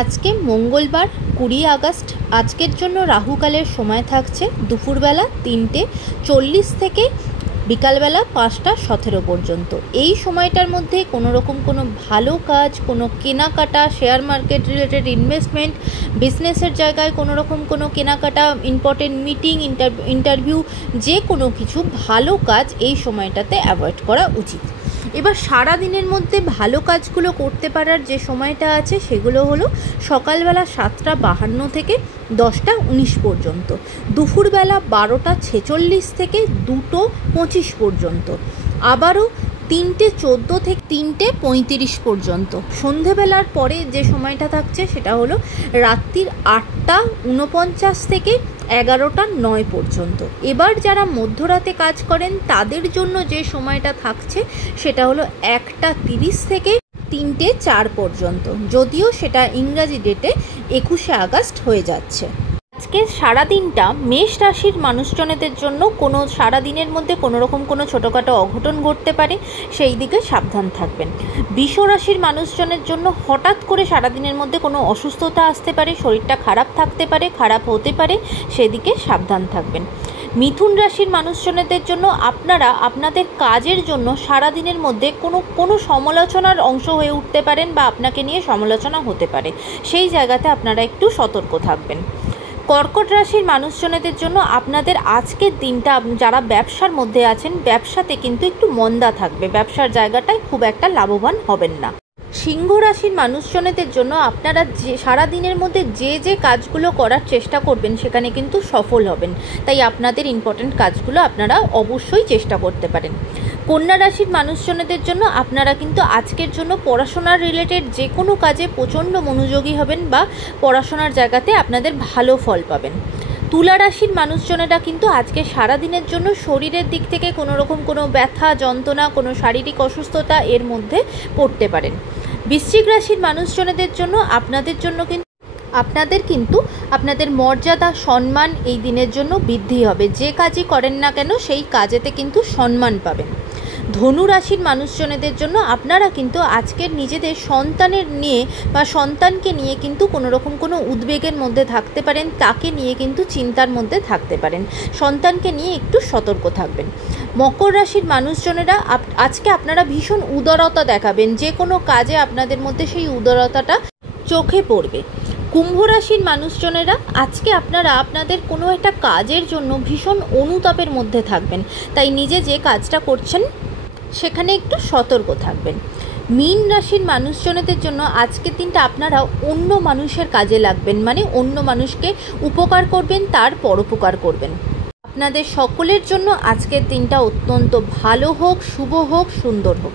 আজকে মঙ্গলবার 20 আগস্ট। আজকের জন্য রাহুকালের সময় থাকছে দুপুরবেলা 3:40 থেকে বিকালবেলা 5:17 পর্যন্ত। এই সময়টার মধ্যে কোনো রকম কোনো ভালো কাজ, কোনো কেনাকাটা, শেয়ার মার্কেট রিলেটেড ইনভেস্টমেন্ট, বিজনেসের জায়গায় কোনো রকম কোনো কেনাকাটা, ইম্পর্টেন্ট মিটিং, ইন্টারভিউ, যে কোনো কিছু ভালো কাজ এই সময়টাতে অ্যাভয়েড করা উচিত। এবার সারা দিনের মধ্যে ভালো কাজগুলো করতে পারার যে সময়টা আছে সেগুলো হলো সকালবেলা 7:52 থেকে 10:19 পর্যন্ত, দুপুরবেলা 12:46 থেকে 2:25 পর্যন্ত, আবারও 3:14 থেকে 3:35 পর্যন্ত। সন্ধেবেলার পরে যে সময়টা থাকছে সেটা হলো রাত্রির 8:49 থেকে 11:09 পর্যন্ত। এবার যারা মধ্যরাতে কাজ করেন তাদের জন্য যে সময়টা থাকছে সেটা হলো 1:30 থেকে 3:04 পর্যন্ত, যদিও সেটা ইংরাজি ডেটে 21 আগস্ট হয়ে যাচ্ছে। আজকে সারাদিনটা মেষ রাশির মানুষজনেদের জন্য সারাদিনের মধ্যে কোনো রকম কোনো ছোটোখাটো অঘটন ঘটতে পারে, সেই দিকে সাবধান থাকবেন। বৃষ রাশির মানুষজনের জন্য হঠাৎ করে সারাদিনের মধ্যে কোনো অসুস্থতা আসতে পারে, শরীরটা খারাপ থাকতে পারে, খারাপ হতে পারে, সেদিকে সাবধান থাকবেন। মিথুন রাশির মানুষজনেদের জন্য আপনারা আপনাদের কাজের জন্য সারাদিনের মধ্যে কোনো সমালোচনার অংশ হয়ে উঠতে পারেন বা আপনাকে নিয়ে সমালোচনা হতে পারে, সেই জায়গাতে আপনারা একটু সতর্ক থাকবেন। কর্কট রাশির মানুষজনেদের জন্য আপনাদের আজকের দিনটা, যারা ব্যবসার মধ্যে আছেন ব্যবসাতে কিন্তু একটু মন্দা থাকবে, ব্যবসার জায়গাটায় খুব একটা লাভবান হবেন না। সিংহ রাশির মানুষজনেদের জন্য আপনারা সারাদিনের মধ্যে যে কাজগুলো করার চেষ্টা করবেন সেখানে কিন্তু সফল হবেন, তাই আপনাদের ইম্পর্টেন্ট কাজগুলো আপনারা অবশ্যই চেষ্টা করতে পারেন। কন্যা রাশির মানুষজনেদের জন্য আপনারা কিন্তু আজকের জন্য পড়াশোনার রিলেটেড যে কোনো কাজে প্রচণ্ড মনোযোগী হবেন বা পড়াশোনার জায়গাতে আপনাদের ভালো ফল পাবেন। তুলা রাশির মানুষজনেরা কিন্তু আজকে সারাদিনের জন্য শরীরের দিক থেকে কোনো রকম কোনো ব্যথা, যন্ত্রণা, কোনো শারীরিক অসুস্থতা এর মধ্যে পড়তে পারেন। বৃশ্চিক রাশির মানুষজনেদের জন্য আপনাদের কিন্তু আপনাদের মর্যাদা, সম্মান এই দিনের জন্য বৃদ্ধি হবে। যে কাজই করেন না কেন সেই কাজেতে কিন্তু সম্মান পাবেন। ধনু রাশির মানুষজনেদের জন্য আপনারা কিন্তু আজকের নিজেদের সন্তানের নিয়ে বা সন্তানকে নিয়ে কিন্তু কোনো রকম কোনো উদ্বেগের মধ্যে থাকতে পারেন, তাকে নিয়ে কিন্তু চিন্তার মধ্যে থাকতে পারেন, সন্তানকে নিয়ে একটু সতর্ক থাকবেন। মকর রাশির মানুষজনেরা আজকে আপনারা ভীষণ উদারতা দেখাবেন, যে কোনো কাজে আপনাদের মধ্যে সেই উদারতাটা চোখে পড়বে। কুম্ভ রাশির মানুষজনেরা আজকে আপনারা আপনাদের কোনো একটা কাজের জন্য ভীষণ অনুতাপের মধ্যে থাকবেন, তাই নিজে যে কাজটা করছেন সেখানে একটু সতর্ক থাকবেন। মীন রাশির মানুষজনেদের জন্য আজকের দিনটা আপনারা অন্য মানুষের কাজে লাগবেন, মানে অন্য মানুষকে উপকার করবেন, তার পরোপকার করবেন। আপনাদের সকলের জন্য আজকের দিনটা অত্যন্ত ভালো হোক, শুভ হোক, সুন্দর হোক।